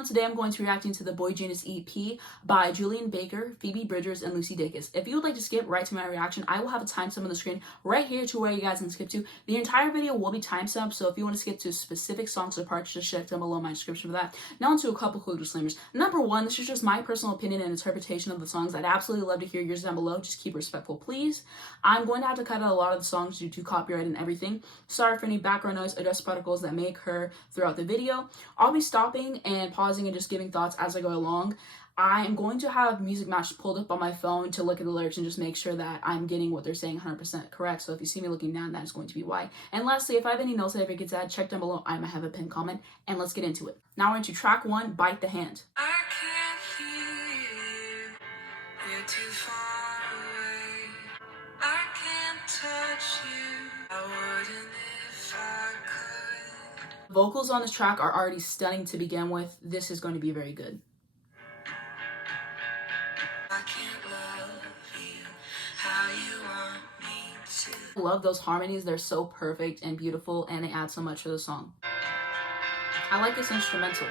everyone, today I'm going to be reacting to the Boygenius EP by Julian Baker, Phoebe Bridgers, and Lucy Dacus. If you would like to skip right to my reaction, I will have a timestamp on the screen right here to where you guys can skip to. The entire video will be timestamped, so if you want to skip to specific songs or parts, just check down below in my description for that. Now onto a couple quick disclaimers. Number one, this is just my personal opinion and interpretation of the songs. I'd absolutely love to hear yours down below. Just keep it respectful, please. I'm going to have to cut out a lot of the songs due to copyright and everything. Sorry for any background noise or dust particles that may occur throughout the video. I'll be stopping and pausing and just giving thoughts as I go along. I am going to have Music Match pulled up on my phone to look at the lyrics and just make sure that I'm getting what they're saying 100% correct. So if you see me looking down, that is going to be why. And lastly, if I have any notes that I forget to add, check down below. I might have a pinned comment, and let's get into it. Now we're into track 1, Bite the Hand. I can't hear you, you're too far away. I can't touch you, I wouldn't if I could. Vocals on this track are already stunning to begin with. This is going to be very good. I love those harmonies. They're so perfect and beautiful, and they add so much to the song. I like this instrumental.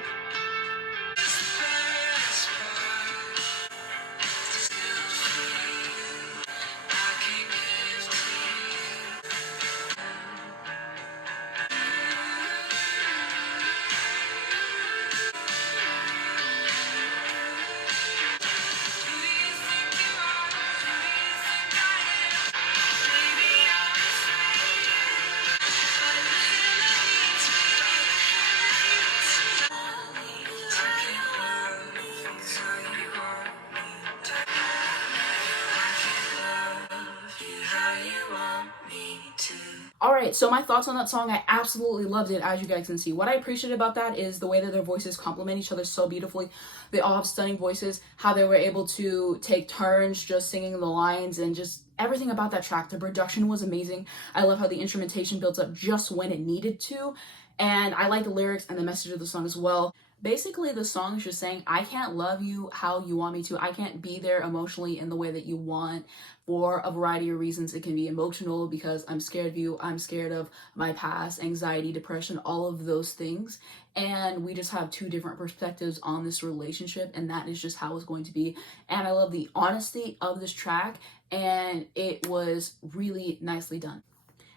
Alright, so my thoughts on that song, I absolutely loved it, as you guys can see. What I appreciate about that is the way that their voices complement each other so beautifully. They all have stunning voices, how they were able to take turns just singing the lines, and just everything about that track. The production was amazing. I love how the instrumentation builds up just when it needed to, and I like the lyrics and the message of the song as well. Basically, the song is just saying, I can't love you how you want me to. I can't be there emotionally in the way that you want for a variety of reasons. It can be emotional because I'm scared of you. I'm scared of my past, anxiety, depression, all of those things. And we just have two different perspectives on this relationship, and that is just how it's going to be. And I love the honesty of this track, and it was really nicely done.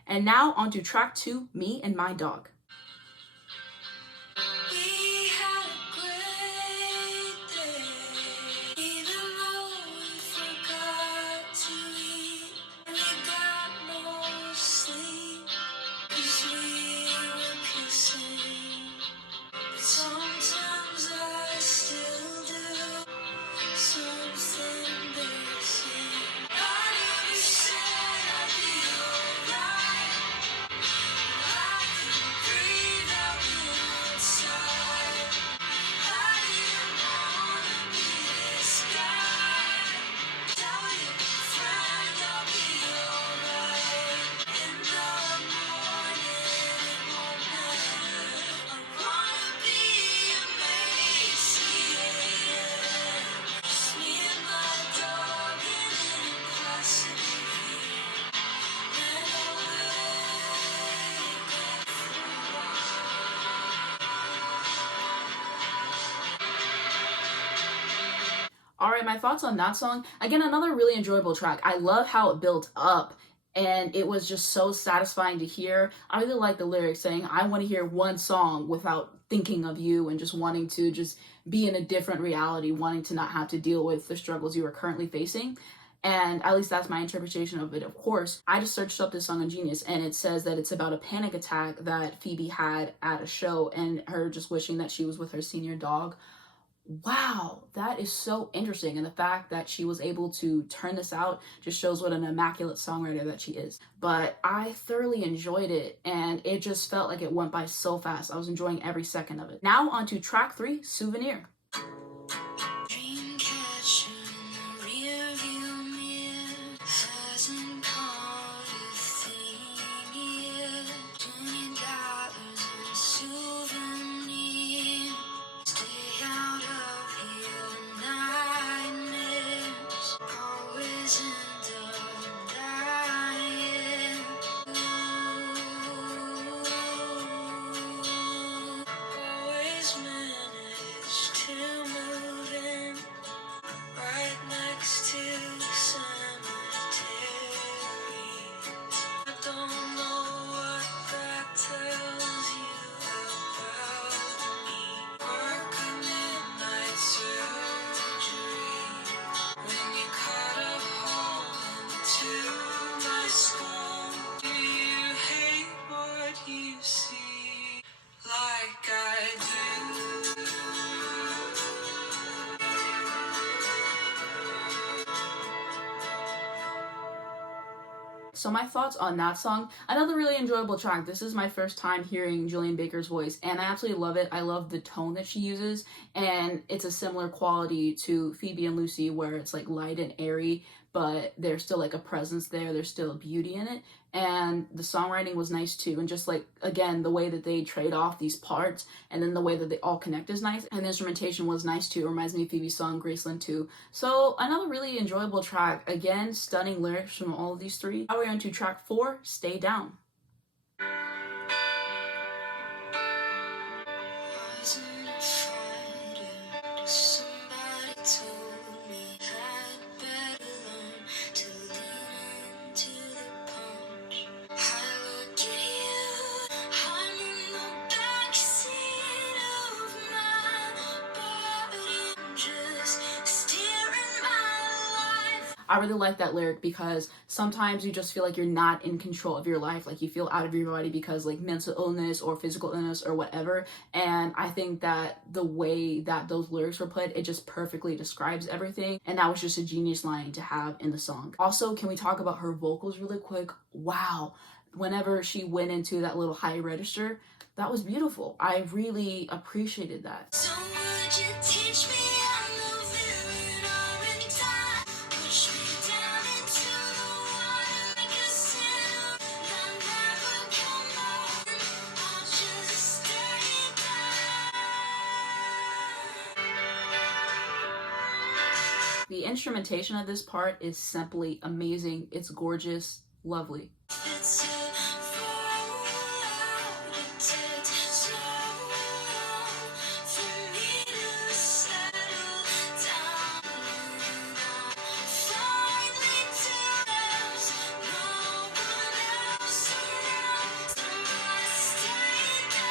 And now onto track 2, Me and My Dog. Alright, my thoughts on that song. Again, another really enjoyable track. I love how it built up, and it was just so satisfying to hear. I really like the lyrics saying, I want to hear one song without thinking of you, and just wanting to just be in a different reality, wanting to not have to deal with the struggles you are currently facing. And at least that's my interpretation of it, of course. I just searched up this song on Genius, and it says that it's about a panic attack that Phoebe had at a show, and her just wishing that she was with her senior dog. Wow, that is so interesting, and the fact that she was able to turn this out just shows what an immaculate songwriter that she is. But I thoroughly enjoyed it, and it just felt like it went by so fast. I was enjoying every second of it. Now on to track 3, Souvenir. So my thoughts on that song, another really enjoyable track. This is my first time hearing Julian Baker's voice, and I absolutely love it. I love the tone that she uses, and it's a similar quality to Phoebe and Lucy, where it's like light and airy, but there's still like a presence there, there's still a beauty in it. And the songwriting was nice too, and just like, again, the way that they trade off these parts and then the way that they all connect is nice, and the instrumentation was nice too. It reminds me of Phoebe's song Graceland too. So another really enjoyable track. Again, stunning lyrics from all of these three. Now we're on to track 4, Stay Down. Wasn't a fighter, somebody told me I'd better learn to lean into the punch. I look at you, I'm in the backseat of my body, I'm just steering my life. I really like that lyric because sometimes you just feel like you're not in control of your life, like you feel out of your body because like mental illness or physical illness or whatever. And I think that the way that those lyrics were put, it just perfectly describes everything. And that was just a genius line to have in the song. Also, can we talk about her vocals really quick? Wow. Whenever she went into that little high register, that was beautiful. I really appreciated that. So would you teach me I'm the villain or in time? Push me down into the water like a sinner. I'll never come on, I'll just stay down. The instrumentation of this part is simply amazing. It's gorgeous, lovely. It's a fallout, it takes so long for me to settle down. Finally there's no one else around, so I stay down.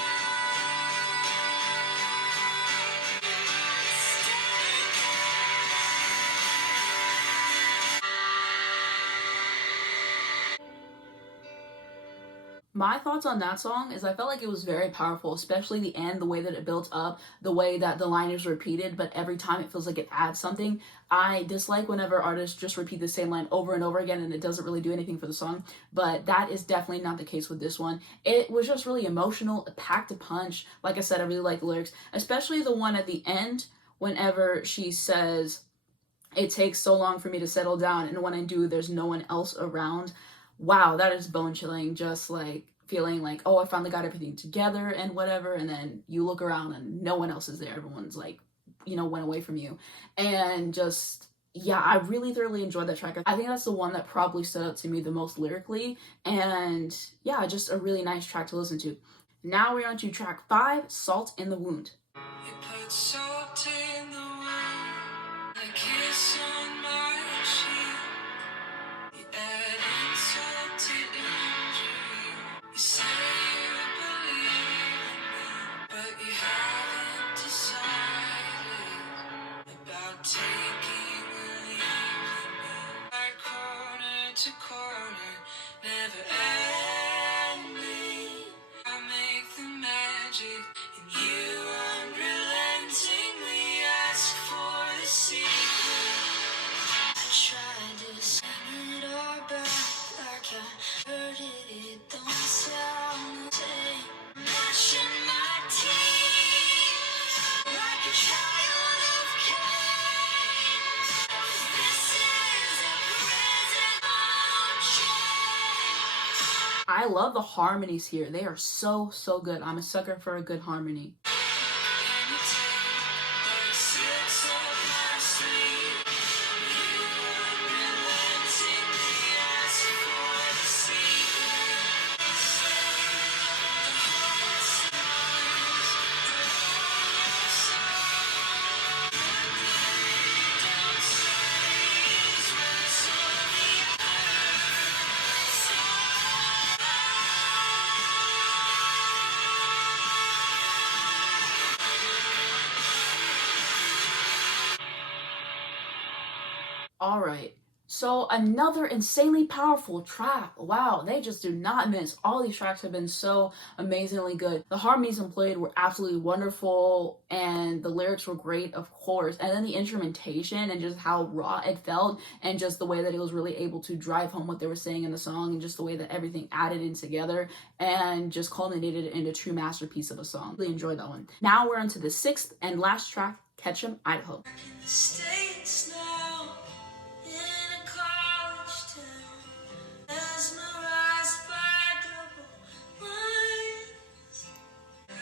My thoughts on that song is I felt like it was very powerful, especially the end, the way that it built up, the way that the line is repeated, but every time it feels like it adds something. I dislike whenever artists just repeat the same line over and over again and it doesn't really do anything for the song, but that is definitely not the case with this one. It was just really emotional, it packed a punch. Like I said, I really like the lyrics, especially the one at the end whenever she says, "It takes so long for me to settle down, and when I do, there's no one else around." Wow, that is bone chilling. Just like feeling like, oh, I finally got everything together and whatever, and then you look around and no one else is there. Everyone's like, went away from you. And just, yeah, I really thoroughly enjoyed that track. I think that's the one that probably stood out to me the most lyrically, and yeah, just a really nice track to listen to. Now we're on to track 5, Salt in the Wound. You put salt in the wound, a kiss on my cheek. You add insult to injury. You say you believe in me, but you haven't decided about taking or leaving me. Like corner to corner, never ending. I make the magic, and you unrelentingly ask for the secret. I tried to sing it all back like I heard it. It don't sound the same. Gnashing my teeth like a child of Cain. This is a prison of shame. I love the harmonies here. They are so, so good. I'm a sucker for a good harmony. And you take the six up my sleeve. You unrelentingly ask for the secret. The heart smiles, down slaves, wrestle the All right, So another insanely powerful track. Wow, they just do not miss. All these tracks have been so amazingly good. The harmonies employed were absolutely wonderful, and the lyrics were great, of course. And then the instrumentation and just how raw it felt, and just the way that it was really able to drive home what they were saying in the song, and just the way that everything added in together and just culminated into a true masterpiece of a song. Really enjoyed that one. Now we're on to the sixth and last track, Ketchum, Idaho. In the States now, in a college town, mesmerized by double lines. I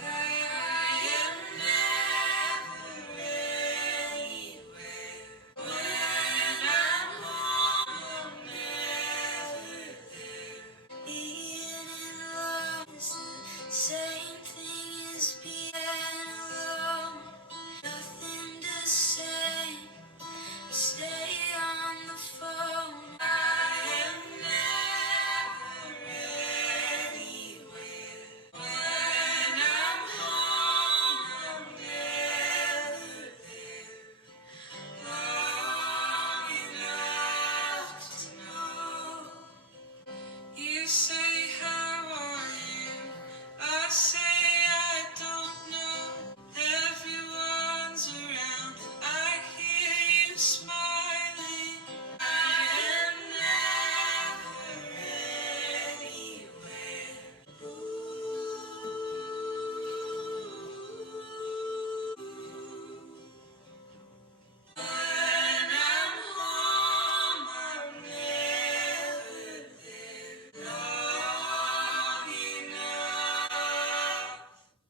am never anywhere. When I'm home, I'm never there. Being in love is the same thing as being alone. Nothing to say. Stay on the phone. I am never anywhere. When I'm home, I'm never there. Long enough to know. You say, how are you? I say, I don't know. Everyone's around. I hear you smiling. I am never anywhere. When I'm home, I'm never there. Long enough.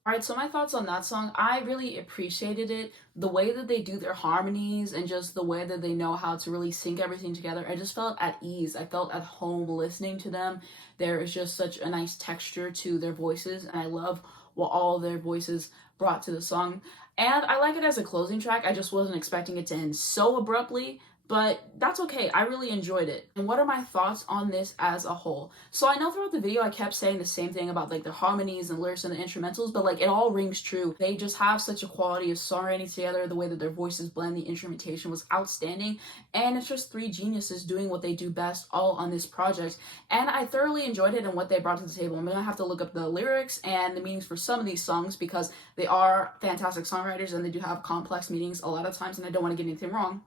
Alright, so my thoughts on that song, I really appreciated it. The way that they do their harmonies and just the way that they know how to really sync everything together. I just felt at ease. I felt at home listening to them. There is just such a nice texture to their voices, and I love what all their voices brought to the song. And I like it as a closing track. I just wasn't expecting it to end so abruptly, but that's okay. I really enjoyed it. And what are my thoughts on this as a whole? So I know throughout the video I kept saying the same thing about like the harmonies and lyrics and the instrumentals, but like it all rings true. They just have such a quality of songwriting together. The way that their voices blend, the instrumentation was outstanding, and it's just three geniuses doing what they do best all on this project. And I thoroughly enjoyed it and what they brought to the table. I'm gonna have to look up the lyrics and the meanings for some of these songs because they are fantastic songwriters and they do have complex meanings a lot of times, and I don't want to get anything wrong.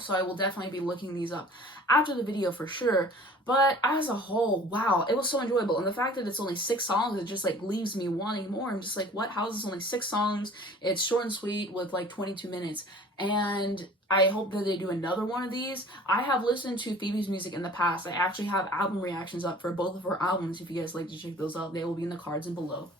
So I will definitely be looking these up after the video for sure. But as a whole, wow, it was so enjoyable. And the fact that it's only 6 songs, it just like leaves me wanting more. I'm just like, what? How is this only 6 songs? It's short and sweet with like 22 minutes. And I hope that they do another one of these. I have listened to Phoebe's music in the past. I actually have album reactions up for both of her albums. If you guys like to check those out, they will be in the cards and below.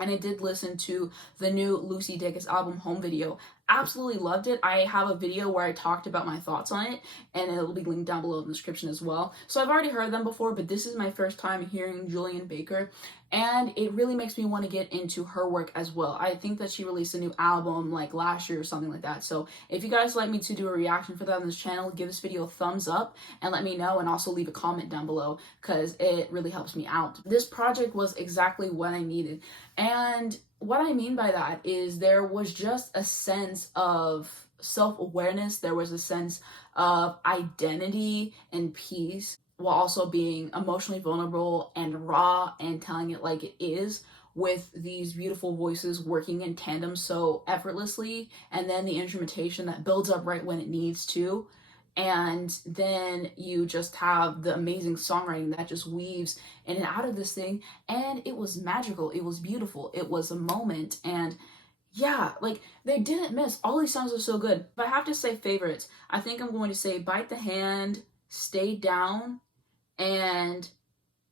And I did listen to the new Lucy Dacus album home video. Absolutely loved it. I have a video where I talked about my thoughts on it, and it'll be linked down below in the description as well. So I've already heard them before, but this is my first time hearing Julian Baker, and it really makes me want to get into her work as well. I think that she released a new album like last year or something like that. So if you guys like me to do a reaction for that on this channel, give this video a thumbs up and let me know, and also leave a comment down below because it really helps me out. This project was exactly what I needed. And what I mean by that is there was just a sense of self-awareness, there was a sense of identity and peace, while also being emotionally vulnerable and raw and telling it like it is, with these beautiful voices working in tandem so effortlessly, and then the instrumentation that builds up right when it needs to. And then you just have the amazing songwriting that just weaves in and out of this thing. And it was magical. It was beautiful. It was a moment. And yeah, like they didn't miss. All these songs are so good. But I have to say favorites. I think I'm going to say Bite the Hand, Stay Down, and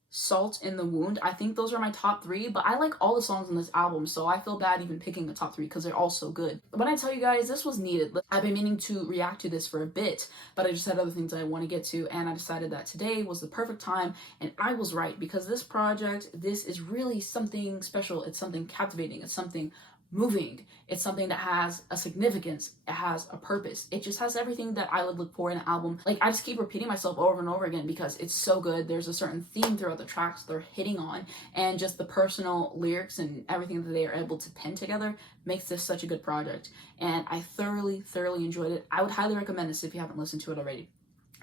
Salt in the Wound. I think those are my top 3, but I like all the songs on this album, so I feel bad even picking the top 3 because they're all so good. When I tell you guys, this was needed. I've been meaning to react to this for a bit, but I just had other things that I want to get to, and I decided that today was the perfect time, and I was right, because this project, this is really something special. It's something captivating. It's something moving. It's something that has a significance. It has a purpose. It just has everything that I would look for in an album. Like, I just keep repeating myself over and over again because it's so good. There's a certain theme throughout the tracks they're hitting on, and just the personal lyrics and everything that they are able to pen together makes this such a good project. And I thoroughly enjoyed it. I would highly recommend this if you haven't listened to it already.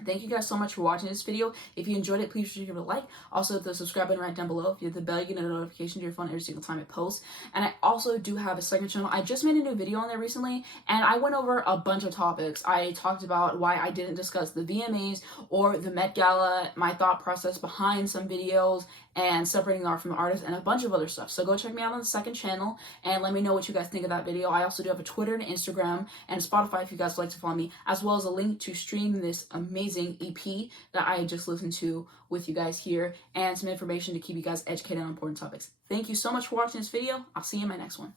Thank you guys so much for watching this video. If you enjoyed it, please give it a like. Also, hit the subscribe button right down below. If you hit the bell, you get a notification to your phone every single time I post. And I also do have a second channel. I just made a new video on there recently, and I went over a bunch of topics. I talked about why I didn't discuss the VMAs or the Met Gala, my thought process behind some videos, and separating the art from the artist, and a bunch of other stuff. So go check me out on the second channel and let me know what you guys think of that video. I also do have a Twitter and Instagram and Spotify if you guys would like to follow me, as well as a link to stream this amazing EP that I just listened to with you guys here, and some information to keep you guys educated on important topics. Thank you so much for watching this video. I'll see you in my next one.